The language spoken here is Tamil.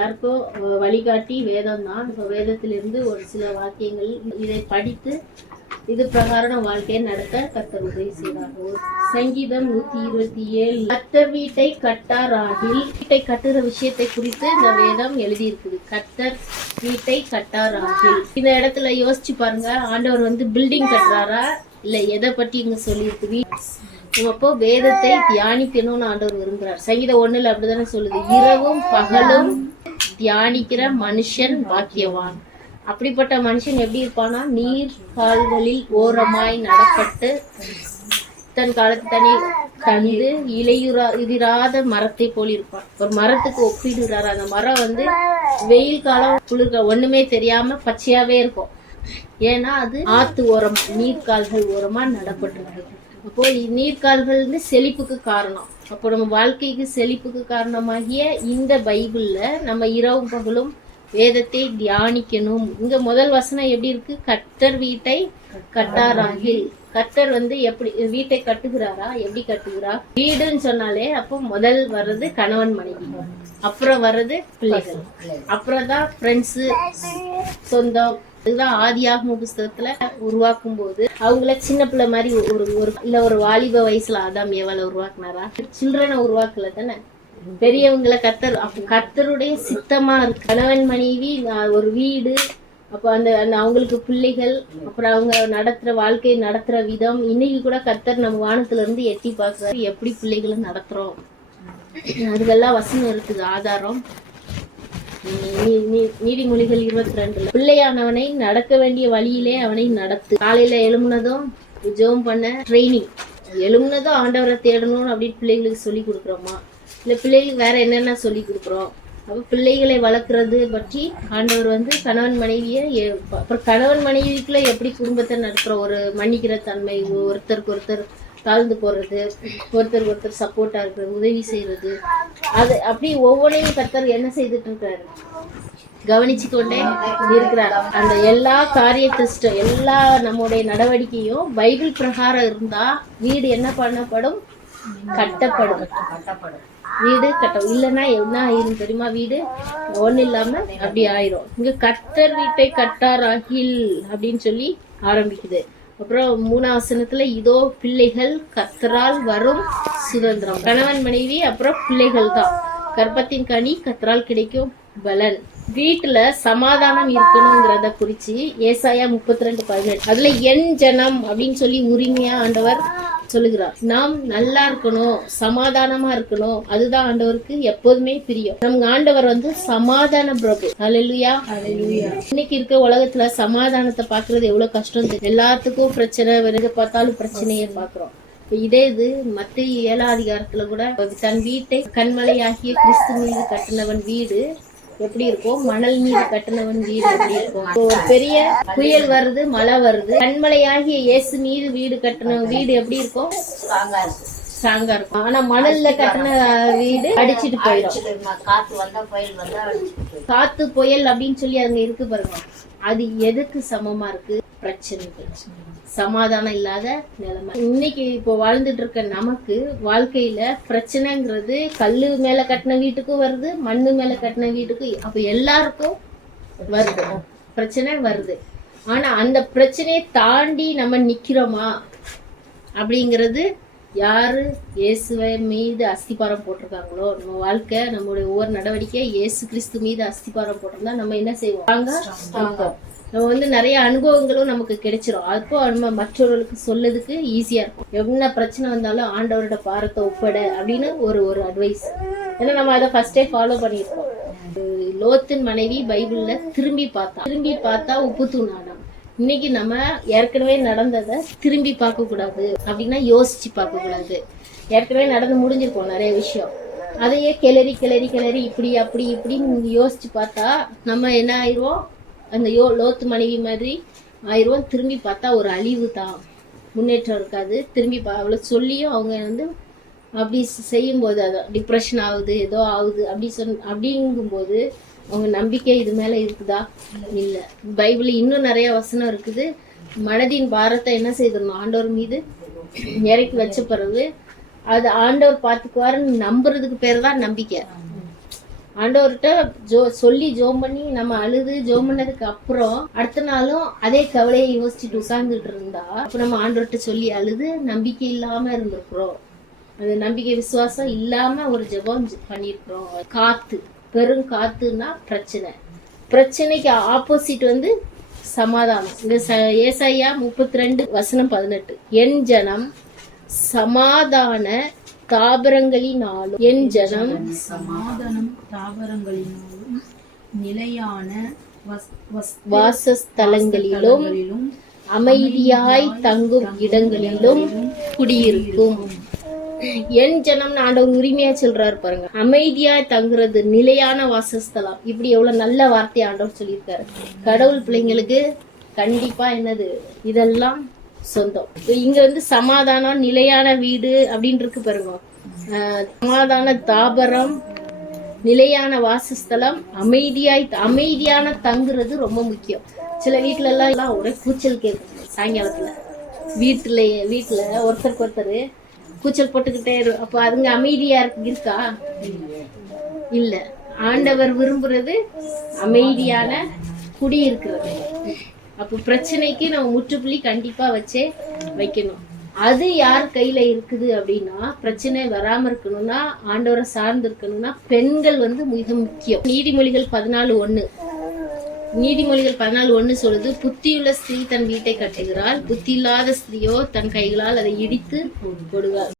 எல்லாருக்கும் வழிகாட்டி வேதம் தான். வேதத்திலிருந்து ஒரு சில வாக்கியங்கள் இதை படித்து இது பிரகாரம் வாழ்க்கையை நடத்த கர்த்தர் உதவி செய்தார்கள். சங்கீதம் 127. கர்த்தர் வீட்டை கட்டாராகில், வீட்டை கட்டுற விஷயத்தை குறித்து இந்த வேதம் எழுதி இருக்குது. கர்த்தர் வீட்டை கட்டாராகில். இந்த இடத்துல யோசிச்சு பாருங்க, ஆண்டவர் பில்டிங் கட்டுறாரா இல்ல எதை பற்றி இங்க சொல்லியிருக்கு? அப்போ வேதத்தை தியானிக்கணும்னு ஆண்டவர் விரும்புறார். சங்கீதம் 1 அப்படிதானே சொல்லுது, இரவும் பகலும் தியானிக்கிற மனுஷன் பாக்கியவான். அப்படிப்பட்ட மனுஷன் எப்படி இருப்பானா, நீர் கால்களில் ஓரமாய் நடப்பட்டு தன் காலத்து தனி கண்டு இலையுதிராத மரத்தை போல் இருப்பான். ஒரு மரத்துக்கு ஒப்பிடுறாரு. அந்த மரம் வெயில் காலம் குளிர்க ஒண்ணுமே தெரியாம பச்சையாவே இருக்கும். ஏன்னா அது ஆத்து ஓரமா நீர்கால்கள் ஓரமா நடப்பட்டிருக்கு. அப்போ நீர்கால்கள் செழிப்புக்கு காரணம். அப்போ நம்ம வாழ்க்கைக்கு செழிப்புக்கு காரணமாகிய இந்த பைபிள்ல நம்ம இரவும் பகலும் வேதத்தை தியானிக்கணும். இங்க முதல் வசனம் எப்படி இருக்கு? கர்த்தர் வீட்டை கட்டாராகில். கர்த்தர் எப்படி வீட்டை கட்டுகிறாரா? எப்படி கட்டுகிறா? வீடுன்னு சொன்னாலே அப்போ முதல் வர்றது கணவன் மனைவி, அப்புறம் வர்றது பிள்ளைகள், அப்புறம் தான் ஃப்ரெண்ட்ஸு சொந்தம். இதுதான் ஆதியாகம புஸ்தகத்துல உருவாக்கும் போது அவங்கள சின்ன பிள்ளை மாதிரி ஒரு வாலிப வயசுல ஆதாம் ஏவாளை உருவாக்குனாரா? சில்ட்ரனை உருவாக்கல தானே, பெரியவங்களை. கர்த்தருடைய சித்தமா இருக்கு. கணவன் மனைவி, ஒரு வீடு, அப்ப அந்த அவங்களுக்கு பிள்ளைகள், அப்புறம் அவங்க நடத்துற வாழ்க்கையை நடத்துற விதம். இன்னைக்கு கூட கர்த்தர் நம்ம வானத்துல இருந்து எட்டி பார்க்கிறாரு, எப்படி பிள்ளைகளை நடத்துறோம். அதுக்கெல்லாம் வசனம் இருக்குது, ஆதாரம். நீதிமொழிகள் 22. பிள்ளையானவனை நடக்க வேண்டிய வழியிலே அவனை நடத்து. காலையில எழுமுனதும் ஜெபம் பண்ண ட்ரைனிங், எழுமுனதும் ஆண்டவரை தேடணும் அப்படின்னு பிள்ளைகளுக்கு சொல்லி கொடுக்குறோமா? இல்ல பிள்ளைகளுக்கு வேற என்னென்ன சொல்லி கொடுக்குறோம்? அப்ப பிள்ளைகளை வளர்க்கறது பற்றி ஆண்டவர் கணவன் மனைவிய, அப்புறம் கணவன் மனைவிக்குள்ள எப்படி குடும்பத்தை நடத்துறோம், ஒரு மன்னிக்கிற தன்மை, ஒருத்தருக்கு ஒருத்தர் தாழ்ந்து போறது, ஒருத்தருக்கு ஒருத்தர் சப்போர்ட்டா இருக்கிறது, உதவி செய்யறது, அது அப்படி ஒவ்வொன்றையும் கர்த்தர் என்ன செய்துட்டு இருக்காரு, கவனிச்சு கொண்டே இருக்கிறார். அந்த எல்லா காரியத்தை எல்லா நம்முடைய நடவடிக்கையும் பைபிள் பிரகாரம் இருந்தா வீடு என்ன பண்ணப்படும்? கட்டப்படும். வீடு இல்லைன்னா என்ன ஆயிரும் தெரியுமா? வீடு ஒண்ணு இல்லாம அப்படி ஆயிரும். இங்க கர்த்தர் வீட்டை கட்டாராகில் அப்படின்னு சொல்லி ஆரம்பிக்குது. அப்புறம் 3ஆம் வசனத்துல இதோ பிள்ளைகள் கர்த்தரால் வரும் சுதந்திரம். கணவன் மனைவி அப்புறம் பிள்ளைகள் தான். கர்ப்பத்தின் கனி கர்த்தரால் கிடைக்கும் பலன். வீட்டுல சமாதானம் இருக்கணுங்கிறத குறிச்சு ஏசாயா 32:18 அதுல என் ஜனம் அப்படின்னு சொல்லி உரிமையா ஆண்டவர் சொல்லுகிறார். நாம் நல்லா இருக்கணும், சமாதானமா இருக்கணும், அதுதான் ஆண்டவருக்கு எப்போதுமே பிரியம். நம்ம ஆண்டவர் சமாதான பிரபு. ஹல்லேலூயா, ஹல்லேலூயா. இன்னைக்கு இருக்க உலகத்துல சமாதானத்தை பாக்குறது எவ்வளவு கஷ்டம். எல்லாத்துக்கும் பிரச்சனை, எங்க பார்த்தாலும் பிரச்சனையே பாக்குறோம். இதே இது மத்தேயு 7ஆம் அதிகாரத்துல கூட தன் வீட்டை கண்மலையாகிய கிறிஸ்து மீது கட்டினவன் வீடு எப்படி இருக்கும், மணல் மீது கட்டினவன் வீடு எப்படி இருக்கும். ஒரு பெரிய புயல் வருது, மழை வருது, கண்மலையாகிய இயேசு மீது வீடு கட்டின வீடு எப்படி இருக்கும்? ஸ்ட்ராங்கா இருக்கும். ஆனா மணல்ல கட்டின வீடு அடிச்சிட்டு போயிடும். காத்து புயல் அப்படின்னு சொல்லி அங்க இருக்கு பாருங்க. அது எதுக்கு சமமா இருக்கு? பிரச்சனைகள், சமாதானம் இல்லாத நிலைமை. இன்னைக்கு இப்போ வாழ்ந்துட்டு இருக்க நமக்கு வாழ்க்கையில பிரச்சனைங்கிறது கல்லு மேல கட்டின வீட்டுக்கும் வருது, மண்ணு மேல கட்டின வீட்டுக்கும், அப்ப எல்லாருக்கும் வருது, பிரச்சனை வருது. ஆனா அந்த பிரச்சனையை தாண்டி நம்ம நிக்கிறோமா அப்படிங்கிறது யாரு இயேசுவை மீது அஸ்திபாரம் போட்டிருக்காங்களோ, நம்ம வாழ்க்கை, நம்மளுடைய ஒவ்வொரு நடவடிக்கை இயேசு கிறிஸ்து மீது அஸ்திபாரம் போட்டிருந்தா நம்ம என்ன செய்வோம்? நம்ம நிறைய அனுபவங்களும் நமக்கு கிடைச்சிரும். அப்போ நம்ம மற்றவர்களுக்கு சொல்லதுக்கு ஈஸியா இருக்கும். என்ன பிரச்சனை வந்தாலும் ஆண்டவரோட பாரத்தை ஒப்பட அப்படின்னு ஒரு அட்வைஸ். ஏன்னா நம்ம அதை ஃபர்ஸ்டே ஃபாலோ பண்ணியிருக்கோம். லோத்தின் மனைவி பைபிள்ல திரும்பி பார்த்தா உப்பு தூணாடம். இன்னைக்கு நம்ம ஏற்கனவே நடந்ததை திரும்பி பார்க்க கூடாது அப்படின்னா யோசிச்சு பார்க்க கூடாது. ஏற்கனவே நடந்து முடிஞ்சிருக்கோம் நிறைய விஷயம், அதையே கிளறி இப்படி அப்படி இப்படின்னு யோசிச்சு பார்த்தா நம்ம என்ன ஆயிடுவோம்? அந்த லோத்து மனைவி மாதிரி ஆயிரம். திரும்பி பார்த்தா ஒரு அழிவு தான், முன்னேற்றம் இருக்காது. திரும்பி அவ்வளோ சொல்லியும் அவங்க அப்படி செய்யும் போது அது டிப்ரெஷன் ஆகுது, ஏதோ ஆகுது அப்படிங்கும்போது அவங்க நம்பிக்கை இது மேல இருக்குதா? இல்ல. பைபிள் இன்னும் நிறைய வசனம் இருக்குது. மனதின் பாரத்தை என்ன செய்யணும்? ஆண்டவர் மீது இறக்கி வச்ச பிறகு அது ஆண்டவர் பார்த்துக்குவாருன்னு நம்புறதுக்கு பேர் தான் நம்பிக்கை. ஆண்டவர்கிட்ட சொல்லி ஜோம் பண்ணி நம்ம அழுது ஜோம் பண்ணதுக்கு அப்புறம் அடுத்த நாளும் அதே கவலையை யோசிச்சுட்டு உட்கார்ந்துட்டு இருந்தா அப்ப நம்ம ஆண்டவர்கிட்ட சொல்லி அழுது நம்பிக்கை இல்லாம இருந்திருக்கிறோம். அது நம்பிக்கை விசுவாசம் இல்லாம ஒரு ஜெபம் பண்ணிருக்கிறோம். காத்து, பெரும் காத்துன்னா பிரச்சனைக்கு ஆப்போசிட் வந்து சமாதானம். இந்த ஏசாயா 32:18 என் ஜனம் சமாதான தாபரங்களினாலும் என் ஜனம் சமாதானம் தாபரங்களினாலும் நிலையான வாசஸ்தலங்களிலும் அமைதியாய் தங்கும் இடங்களிலும் குடியிருக்கும். என் ஜனம்னு ஆண்டவர் உரிமையா சொல்றாரு பாருங்க. அமைதியாய் தங்குறது, நிலையான வாசஸ்தலம். இப்படி எவ்வளவு நல்ல வார்த்தை ஆண்டவர் சொல்லியிருக்காரு. கடவுள் பிள்ளைங்களுக்கு கண்டிப்பா என்னது இதெல்லாம் சொந்தம். இங்க வந்து சமாதானம், நிலையான வீடு அப்படின்னு இருக்கு பாருங்க. சமாதான தாபரம், நிலையான வாசஸ்தலம், அமைதியான தங்குறது ரொம்ப முக்கியம். சில வீட்டுல எல்லாம் ஒரே கூச்சல் கேட்கும். சாயங்காலத்துல வீட்டுல ஒருத்தருக்கு ஒருத்தர் கூச்சல் போட்டுக்கிட்டே இருக்கும். அப்ப அதுங்க அமைதியா இருக்கா? இல்ல. ஆண்டவர் விரும்புறது அமைதியான குடியிருக்கிறது. அப்போ பிரச்சனைக்கு நம்ம முற்றுப்புள்ளி கண்டிப்பா வைக்கணும். அது யார் கையில இருக்குது அப்படின்னா, பிரச்சனை வராம இருக்கணும்னா, ஆண்டவரை சார்ந்து இருக்கணும்னா பெண்கள் வந்து மிக முக்கியம். நீதிமொழிகள் 14:1 சொல்லுது, புத்தியுள்ள ஸ்திரீ தன் வீட்டை கட்டுகிறாள், புத்தி இல்லாத ஸ்திரீயோ தன் கைகளால் அதை இடித்து போடுவாள்.